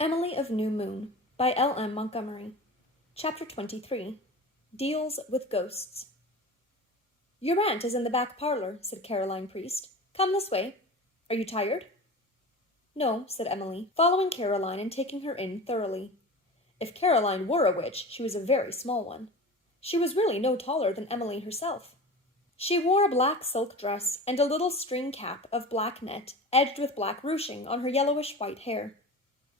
Emily of New Moon by L.M. Montgomery. Chapter 23. Deals with Ghosts. "Your aunt is in the back parlor," said Caroline Priest. "Come this way. Are you tired?" "No," said Emily, following Caroline and taking her in thoroughly. If Caroline were a witch, she was a very small one. She was really no taller than Emily herself. She wore a black silk dress and a little string cap of black net, edged with black ruching on her yellowish-white hair.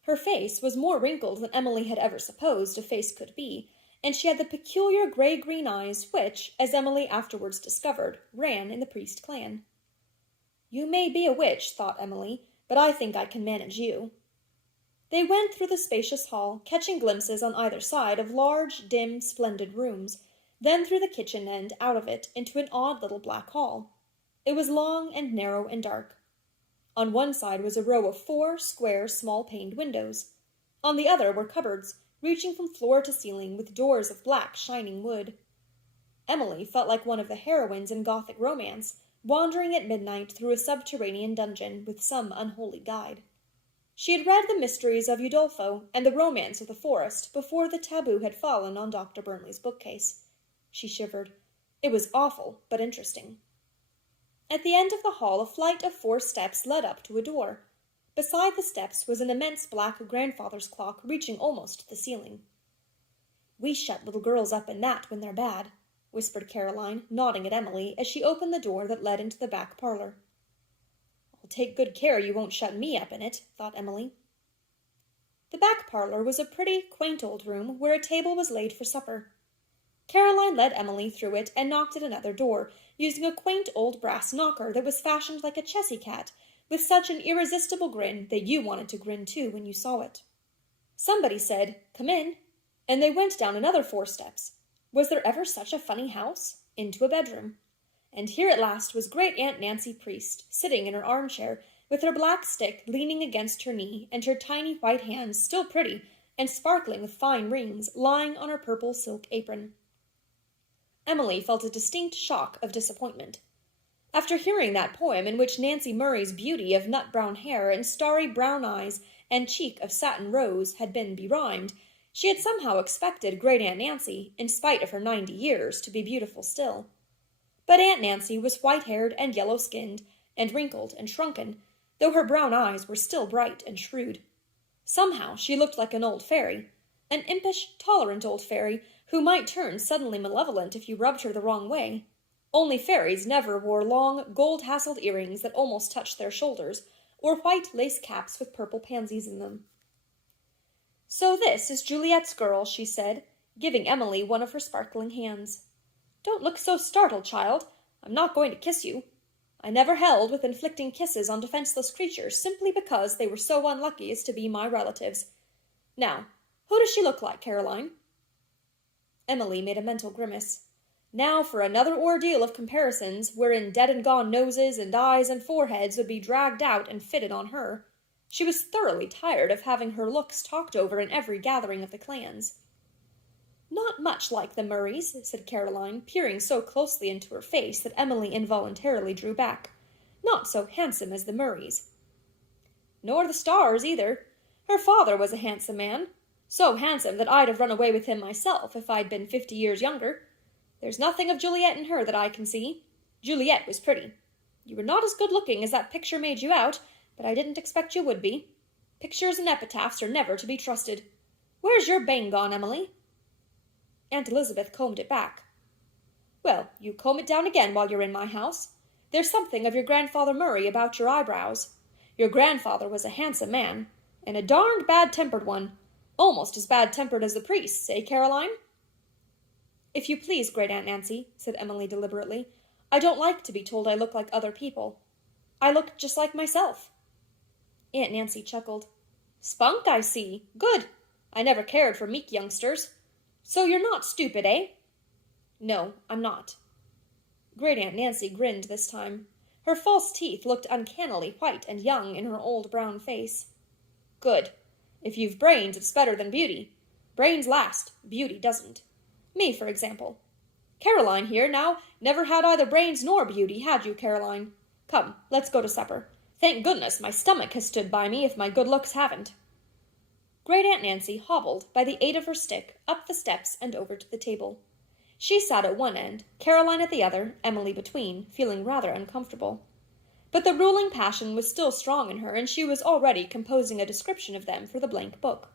Her face was more wrinkled than Emily had ever supposed a face could be, and she had the peculiar gray-green eyes which, as Emily afterwards discovered, ran in the Priest clan. "You may be a witch," thought Emily, "but I think I can manage you." They went through the spacious hall, catching glimpses on either side of large, dim, splendid rooms, then through the kitchen and out of it into an odd little black hall. It was long and narrow and dark. On one side was a row of 4 square, small-paned windows. On the other were cupboards, reaching from floor to ceiling with doors of black, shining wood. Emily felt like one of the heroines in Gothic romance, wandering at midnight through a subterranean dungeon with some unholy guide. She had read The Mysteries of Udolpho and The Romance of the Forest before the taboo had fallen on Dr. Burnley's bookcase. She shivered. It was awful, but interesting. At the end of the hall, a flight of 4 steps led up to a door. Beside the steps was an immense black grandfather's clock reaching almost to the ceiling. "We shut little girls up in that when they're bad," whispered Caroline, nodding at Emily as she opened the door that led into the back parlor. "I'll take good care you won't shut me up in it," thought Emily. The back parlor was a pretty, quaint old room where a table was laid for supper. Caroline led Emily through it and knocked at another door, using a quaint old brass knocker that was fashioned like a chessy cat, with such an irresistible grin that you wanted to grin too when you saw it. Somebody said, "Come in," and they went down another 4 steps. Was there ever such a funny house? Into a bedroom. And here at last was Great Aunt Nancy Priest, sitting in her armchair, with her black stick leaning against her knee, and her tiny white hands, still pretty, and sparkling with fine rings, lying on her purple silk apron. Emily felt a distinct shock of disappointment. After hearing that poem in which Nancy Murray's beauty of nut-brown hair and starry brown eyes and cheek of satin rose had been berhymed, she had somehow expected Great Aunt Nancy, in spite of her 90 years, to be beautiful still. But Aunt Nancy was white-haired and yellow-skinned, and wrinkled and shrunken, though her brown eyes were still bright and shrewd. Somehow she looked like an old fairy, an impish, tolerant old fairy who might turn suddenly malevolent if you rubbed her the wrong way. Only fairies never wore long, gold-hasseled earrings that almost touched their shoulders, or white lace caps with purple pansies in them. "So this is Juliet's girl," she said, giving Emily one of her sparkling hands. "Don't look so startled, child. I'm not going to kiss you. I never held with inflicting kisses on defenseless creatures simply because they were so unlucky as to be my relatives. Now, who does she look like, Caroline?" Emily made a mental grimace. Now for another ordeal of comparisons, wherein dead-and-gone noses and eyes and foreheads would be dragged out and fitted on her. She was thoroughly tired of having her looks talked over in every gathering of the clans. "Not much like the Murrays," said Caroline, peering so closely into her face that Emily involuntarily drew back. "Not so handsome as the Murrays." "Nor the Stars, either. Her father was a handsome man. So handsome that I'd have run away with him myself if I'd been 50 years younger. There's nothing of Juliet in her that I can see. Juliet was pretty. You were not as good-looking as that picture made you out, but I didn't expect you would be. Pictures and epitaphs are never to be trusted. Where's your bang gone, Emily?" Aunt Elizabeth combed it back. "Well, you comb it down again while you're in my house. There's something of your grandfather Murray about your eyebrows. Your grandfather was a handsome man, and a darned bad-tempered one. Almost as bad-tempered as the priests, eh, Caroline?" "If you please, Great Aunt Nancy," said Emily deliberately, "I don't like to be told I look like other people. I look just like myself." Aunt Nancy chuckled. "Spunk, I see. Good. I never cared for meek youngsters. So you're not stupid, eh?" "No, I'm not." Great Aunt Nancy grinned this time. Her false teeth looked uncannily white and young in her old brown face. "Good. If you've brains, it's better than beauty. Brains last, beauty doesn't. Me, for example. Caroline here, now, never had either brains nor beauty, had you, Caroline? Come, let's go to supper. Thank goodness my stomach has stood by me if my good looks haven't." Great Aunt Nancy hobbled, by the aid of her stick, up the steps and over to the table. She sat at one end, Caroline at the other, Emily between, feeling rather uncomfortable. But the ruling passion was still strong in her, and she was already composing a description of them for the blank book.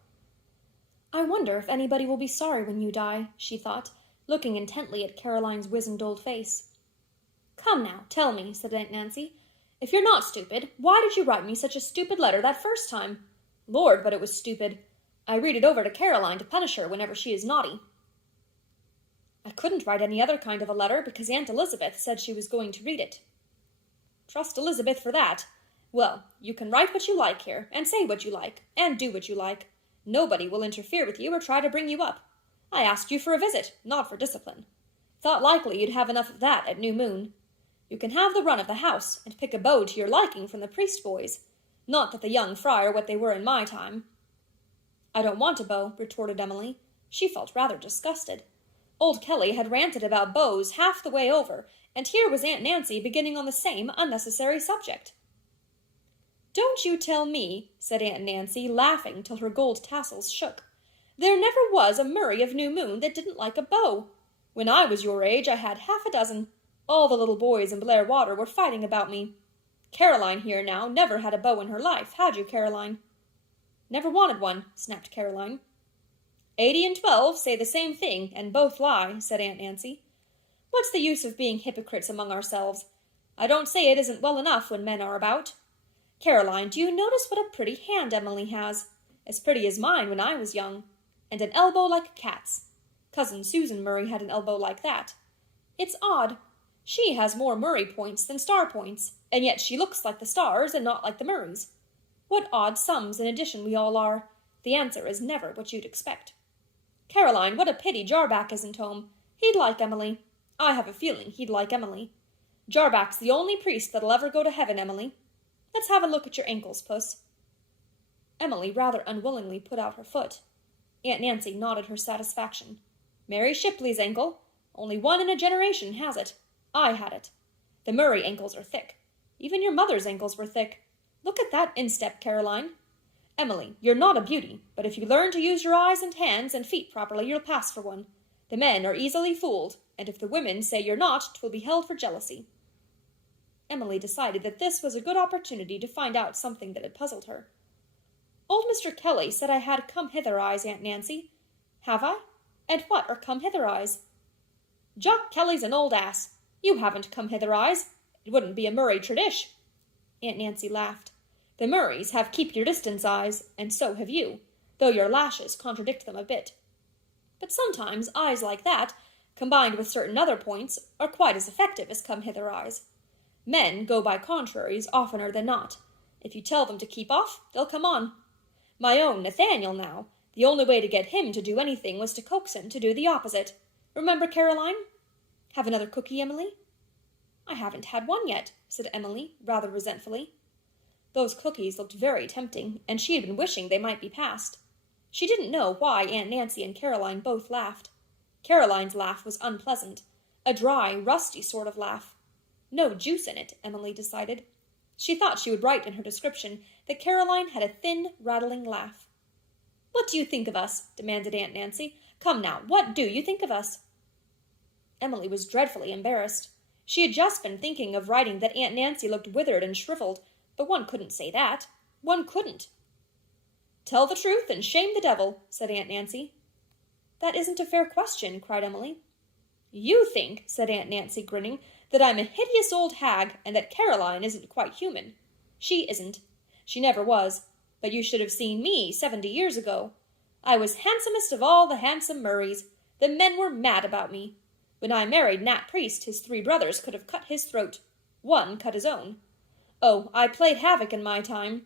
"I wonder if anybody will be sorry when you die," she thought, looking intently at Caroline's wizened old face. "Come now, tell me," said Aunt Nancy. "If you're not stupid, why did you write me such a stupid letter that first time? Lord, but it was stupid. I read it over to Caroline to punish her whenever she is naughty." "I couldn't write any other kind of a letter because Aunt Elizabeth said she was going to read it." "Trust Elizabeth for that. Well, you can write what you like here, and say what you like, and do what you like. Nobody will interfere with you or try to bring you up. I asked you for a visit, not for discipline. Thought likely you'd have enough of that at New Moon. You can have the run of the house, and pick a beau to your liking from the priest boys. Not that the young fry are what they were in my time." "I don't want a beau," retorted Emily. She felt rather disgusted. Old Kelly had ranted about beaux half the way over, and here was Aunt Nancy beginning on the same unnecessary subject. "Don't you tell me," said Aunt Nancy, laughing till her gold tassels shook. "There never was a Murray of New Moon that didn't like a beau. When I was your age I had half a dozen. All the little boys in Blair Water were fighting about me. Caroline here now never had a beau in her life, had you, Caroline?" "Never wanted one," snapped Caroline. 80 and 12 say the same thing, and both lie," said Aunt Nancy. "What's the use of being hypocrites among ourselves? I don't say it isn't well enough when men are about. Caroline, do you notice what a pretty hand Emily has? As pretty as mine when I was young. And an elbow like a cat's. Cousin Susan Murray had an elbow like that. It's odd. She has more Murray points than star points, and yet she looks like the stars and not like the Murrays. What odd sums in addition we all are. The answer is never what you'd expect. Caroline, what a pity Jarback isn't home. He'd like Emily. I have a feeling he'd like Emily. Jarback's the only priest that'll ever go to heaven, Emily. Let's have a look at your ankles, Puss." Emily rather unwillingly put out her foot. Aunt Nancy nodded her satisfaction. "Mary Shipley's ankle. Only one in a generation has it. I had it. The Murray ankles are thick. Even your mother's ankles were thick. Look at that instep, Caroline. Emily, you're not a beauty, but if you learn to use your eyes and hands and feet properly, you'll pass for one. The men are easily fooled, and if the women say you're not, 'twill be held for jealousy." Emily decided that this was a good opportunity to find out something that had puzzled her. "Old Mr. Kelly said I had come-hither eyes, Aunt Nancy. Have I? And what are come-hither eyes?" "Jock Kelly's an old ass. You haven't come-hither eyes. It wouldn't be a Murray tradish." Aunt Nancy laughed. "The Murrays have keep-your-distance eyes, and so have you, though your lashes contradict them a bit. But sometimes eyes like that, combined with certain other points, are quite as effective as come-hither eyes. Men go by contraries oftener than not. If you tell them to keep off, they'll come on. My own Nathaniel, now, the only way to get him to do anything was to coax him to do the opposite. Remember, Caroline? Have another cookie, Emily?" "I haven't had one yet," said Emily, rather resentfully. Those cookies looked very tempting, and she had been wishing they might be passed. She didn't know why Aunt Nancy and Caroline both laughed. Caroline's laugh was unpleasant, a dry, rusty sort of laugh. No juice in it, Emily decided. She thought she would write in her description that Caroline had a thin, rattling laugh. "What do you think of us?" demanded Aunt Nancy. "Come now, what do you think of us?" Emily was dreadfully embarrassed. She had just been thinking of writing that Aunt Nancy looked withered and shriveled, but one couldn't say that. One couldn't. "Tell the truth and shame the devil," said Aunt Nancy. "That isn't a fair question," cried Emily. "You think," said Aunt Nancy, grinning, "that I'm a hideous old hag, and that Caroline isn't quite human. She isn't. She never was. But you should have seen me 70 years ago. I was handsomest of all the handsome Murrays. The men were mad about me. When I married Nat Priest, his 3 brothers could have cut his throat. One cut his own. Oh, I played havoc in my time.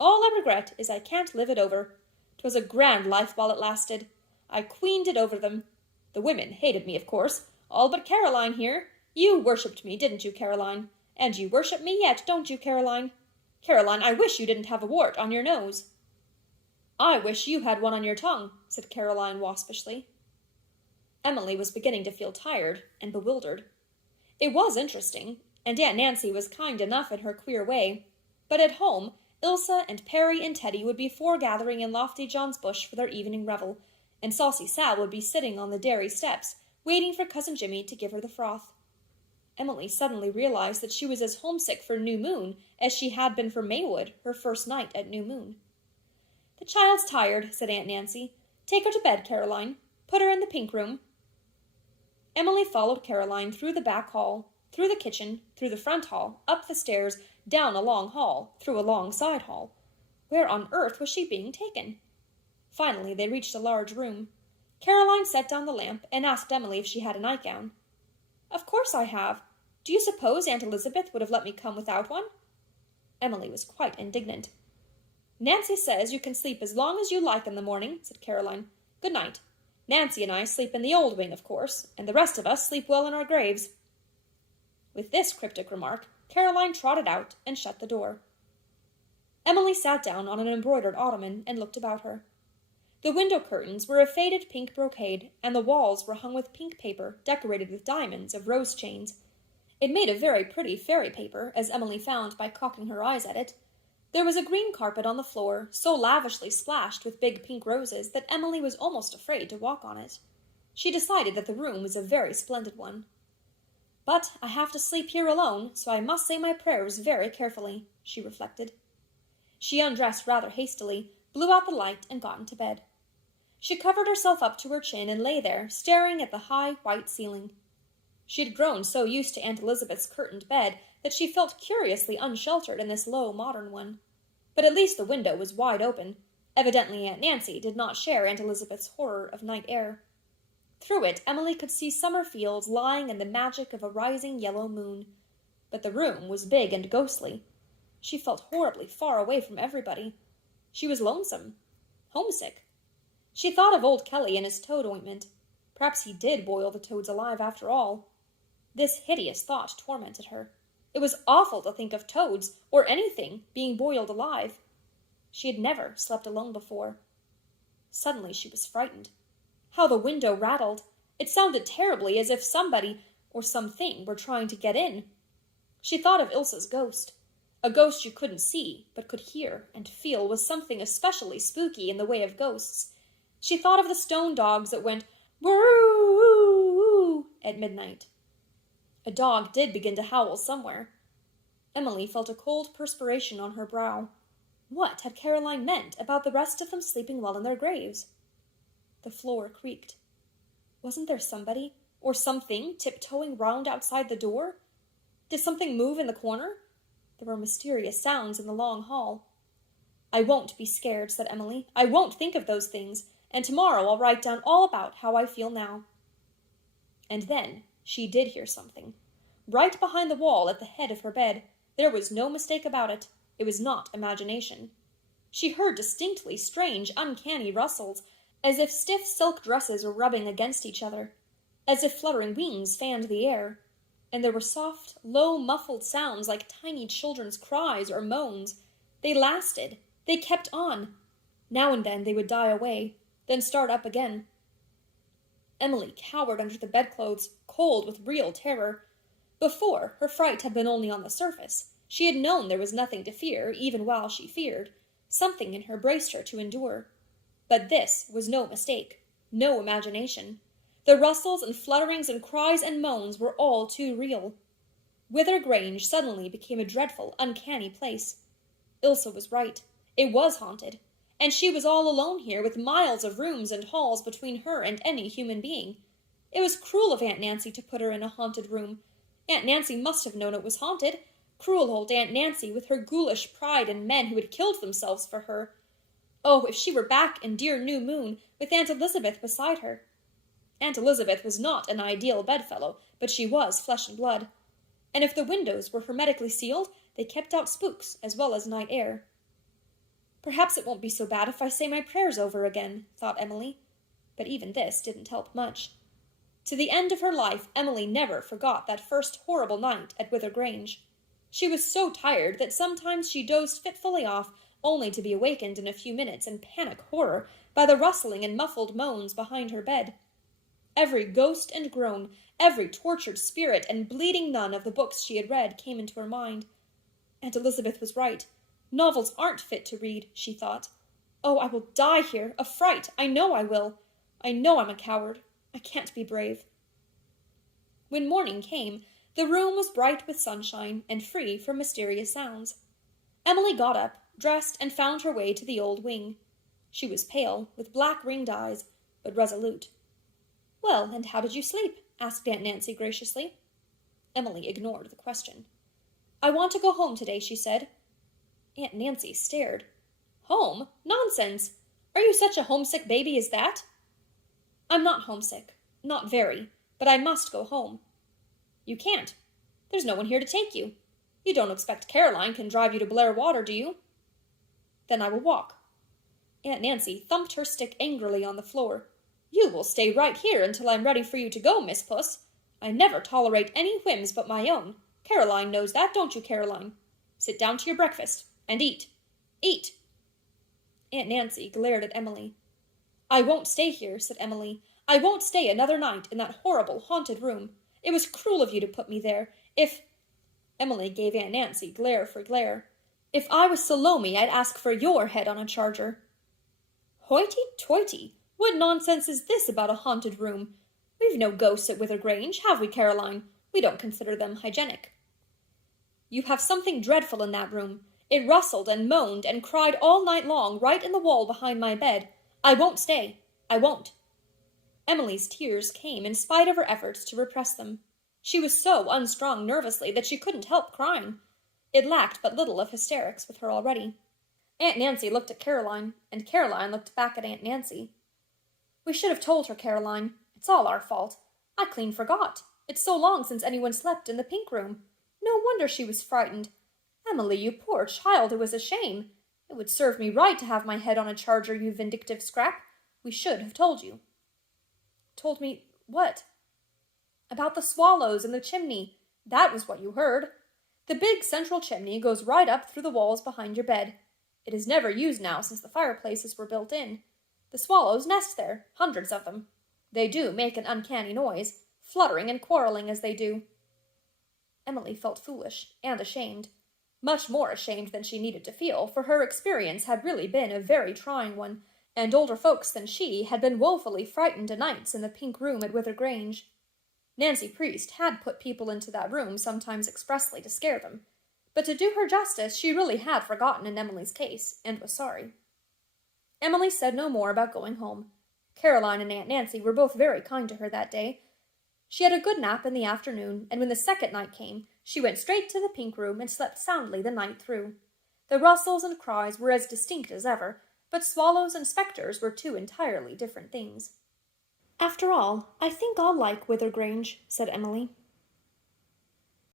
All I regret is I can't live it over. 'Twas a grand life while it lasted. I queened it over them. The women hated me, of course, all but Caroline here. You worshipped me, didn't you, Caroline? And you worship me yet, don't you, Caroline? Caroline, I wish you didn't have a wart on your nose." "I wish you had one on your tongue," said Caroline waspishly. Emily was beginning to feel tired and bewildered. It was interesting, and Aunt Nancy was kind enough in her queer way, but at home Ilse and Perry and Teddy would be foregathering in Lofty John's bush for their evening revel, and Saucy Sal would be sitting on the dairy steps, waiting for Cousin Jimmy to give her the froth. Emily suddenly realized that she was as homesick for New Moon as she had been for Maywood, her first night at New Moon. "The child's tired," said Aunt Nancy. "Take her to bed, Caroline. Put her in the pink room." Emily followed Caroline through the back hall, through the kitchen, through the front hall, up the stairs, down a long hall, through a long side hall. Where on earth was she being taken? Finally, they reached a large room. Caroline set down the lamp and asked Emily if she had a nightgown. "Of course I have. Do you suppose Aunt Elizabeth would have let me come without one?" Emily was quite indignant. "Nancy says you can sleep as long as you like in the morning," said Caroline. "Good night. Nancy and I sleep in the old wing, of course, and the rest of us sleep well in our graves." With this cryptic remark, Caroline trotted out and shut the door. Emily sat down on an embroidered ottoman and looked about her. The window curtains were of faded pink brocade, and the walls were hung with pink paper decorated with diamonds of rose chains. It made a very pretty fairy paper, as Emily found by cocking her eyes at it. There was a green carpet on the floor, so lavishly splashed with big pink roses that Emily was almost afraid to walk on it. She decided that the room was a very splendid one. "But I have to sleep here alone, so I must say my prayers very carefully," she reflected. She undressed rather hastily, blew out the light, and got into bed. She covered herself up to her chin and lay there, staring at the high, white ceiling. She had grown so used to Aunt Elizabeth's curtained bed that she felt curiously unsheltered in this low, modern one. But at least the window was wide open. Evidently Aunt Nancy did not share Aunt Elizabeth's horror of night air. Through it, Emily could see summer fields lying in the magic of a rising yellow moon. But the room was big and ghostly. She felt horribly far away from everybody. She was lonesome, homesick. She thought of old Kelly and his toad ointment. Perhaps he did boil the toads alive after all. This hideous thought tormented her. It was awful to think of toads, or anything, being boiled alive. She had never slept alone before. Suddenly she was frightened. How the window rattled! It sounded terribly, as if somebody or something were trying to get in. She thought of Ilse's ghost. A ghost you couldn't see, but could hear and feel was something especially spooky in the way of ghosts. She thought of the stone dogs that went "woo-oo-oo" at midnight. A dog did begin to howl somewhere. Emily felt a cold perspiration on her brow. What had Caroline meant about the rest of them sleeping well in their graves? The floor creaked. Wasn't there somebody, or something, tiptoeing round outside the door? Did something move in the corner? There were mysterious sounds in the long hall. "I won't be scared," said Emily. "I won't think of those things, and tomorrow I'll write down all about how I feel now." And then she did hear something. Right behind the wall at the head of her bed. There was no mistake about it. It was not imagination. She heard distinctly strange, uncanny rustles, as if stiff silk dresses were rubbing against each other, as if fluttering wings fanned the air, and there were soft, low, muffled sounds like tiny children's cries or moans. They lasted. They kept on. Now and then they would die away, then start up again. Emily cowered under the bedclothes, cold with real terror. Before, her fright had been only on the surface. She had known there was nothing to fear, even while she feared. Something in her braced her to endure. But this was no mistake, no imagination. The rustles and flutterings and cries and moans were all too real. Wither Grange suddenly became a dreadful, uncanny place. Ilse was right. It was haunted, and she was all alone here with miles of rooms and halls between her and any human being. It was cruel of Aunt Nancy to put her in a haunted room. Aunt Nancy must have known it was haunted. Cruel old Aunt Nancy, with her ghoulish pride in men who had killed themselves for her. Oh, if she were back in dear New Moon, with Aunt Elizabeth beside her. Aunt Elizabeth was not an ideal bedfellow, but she was flesh and blood. And if the windows were hermetically sealed, they kept out spooks as well as night air. Perhaps it won't be so bad if I say my prayers over again, thought Emily. But even this didn't help much. To the end of her life, Emily never forgot that first horrible night at Wither Grange. She was so tired that sometimes she dozed fitfully off, only to be awakened in a few minutes in panic horror by the rustling and muffled moans behind her bed. Every ghost and groan, every tortured spirit and bleeding nun of the books she had read came into her mind. Aunt Elizabeth was right. Novels aren't fit to read, she thought. Oh, I will die here, of fright. I know I will. I know I'm a coward. I can't be brave. When morning came, the room was bright with sunshine and free from mysterious sounds. Emily got up, dressed, and found her way to the old wing. She was pale, with black ringed eyes, but resolute. Well, and how did you sleep? Asked Aunt Nancy graciously. Emily ignored the question. I want to go home today, she said. Aunt Nancy stared. Home? Nonsense! Are you such a homesick baby as that? I'm not homesick. Not very. But I must go home. You can't. There's no one here to take you. You don't expect Caroline can drive you to Blair Water, do you? Then I will walk. Aunt Nancy thumped her stick angrily on the floor. You will stay right here until I'm ready for you to go, Miss Puss. I never tolerate any whims but my own. Caroline knows that, don't you, Caroline? Sit down to your breakfast, and eat. Eat! Aunt Nancy glared at Emily. I won't stay here, said Emily. I won't stay another night in that horrible, haunted room. It was cruel of you to put me there. Emily gave Aunt Nancy glare for glare. If I was Salome, I'd ask for your head on a charger. Hoity-toity! What nonsense is this about a haunted room? We've no ghosts at Wither Grange, have we, Caroline? We don't consider them hygienic. You have something dreadful in that room. It rustled and moaned and cried all night long right in the wall behind my bed. I won't stay. I won't. Emily's tears came in spite of her efforts to repress them. She was so unstrung nervously that she couldn't help crying. It lacked but little of hysterics with her already. Aunt Nancy looked at Caroline, and Caroline looked back at Aunt Nancy. We should have told her, Caroline. It's all our fault. I clean forgot. It's so long since anyone slept in the pink room. No wonder she was frightened. Emily, you poor child, it was a shame. It would serve me right to have my head on a charger, you vindictive scrap. We should have told you. Told me what? About the swallows in the chimney. That was what you heard. The big central chimney goes right up through the walls behind your bed. It is never used now since the fireplaces were built in. The swallows nest there, hundreds of them. They do make an uncanny noise, fluttering and quarreling as they do. Emily felt foolish and ashamed. Much more ashamed than she needed to feel, for her experience had really been a very trying one, and older folks than she had been woefully frightened o' nights in the pink room at Wither Grange. Nancy Priest had put people into that room sometimes expressly to scare them, but to do her justice, she really had forgotten in Emily's case, and was sorry. Emily said no more about going home. Caroline and Aunt Nancy were both very kind to her that day. She had a good nap in the afternoon, and when the second night came, she went straight to the pink room and slept soundly the night through. The rustles and cries were as distinct as ever, but swallows and spectres were two entirely different things. After all, I think I'll like Wither Grange, said Emily.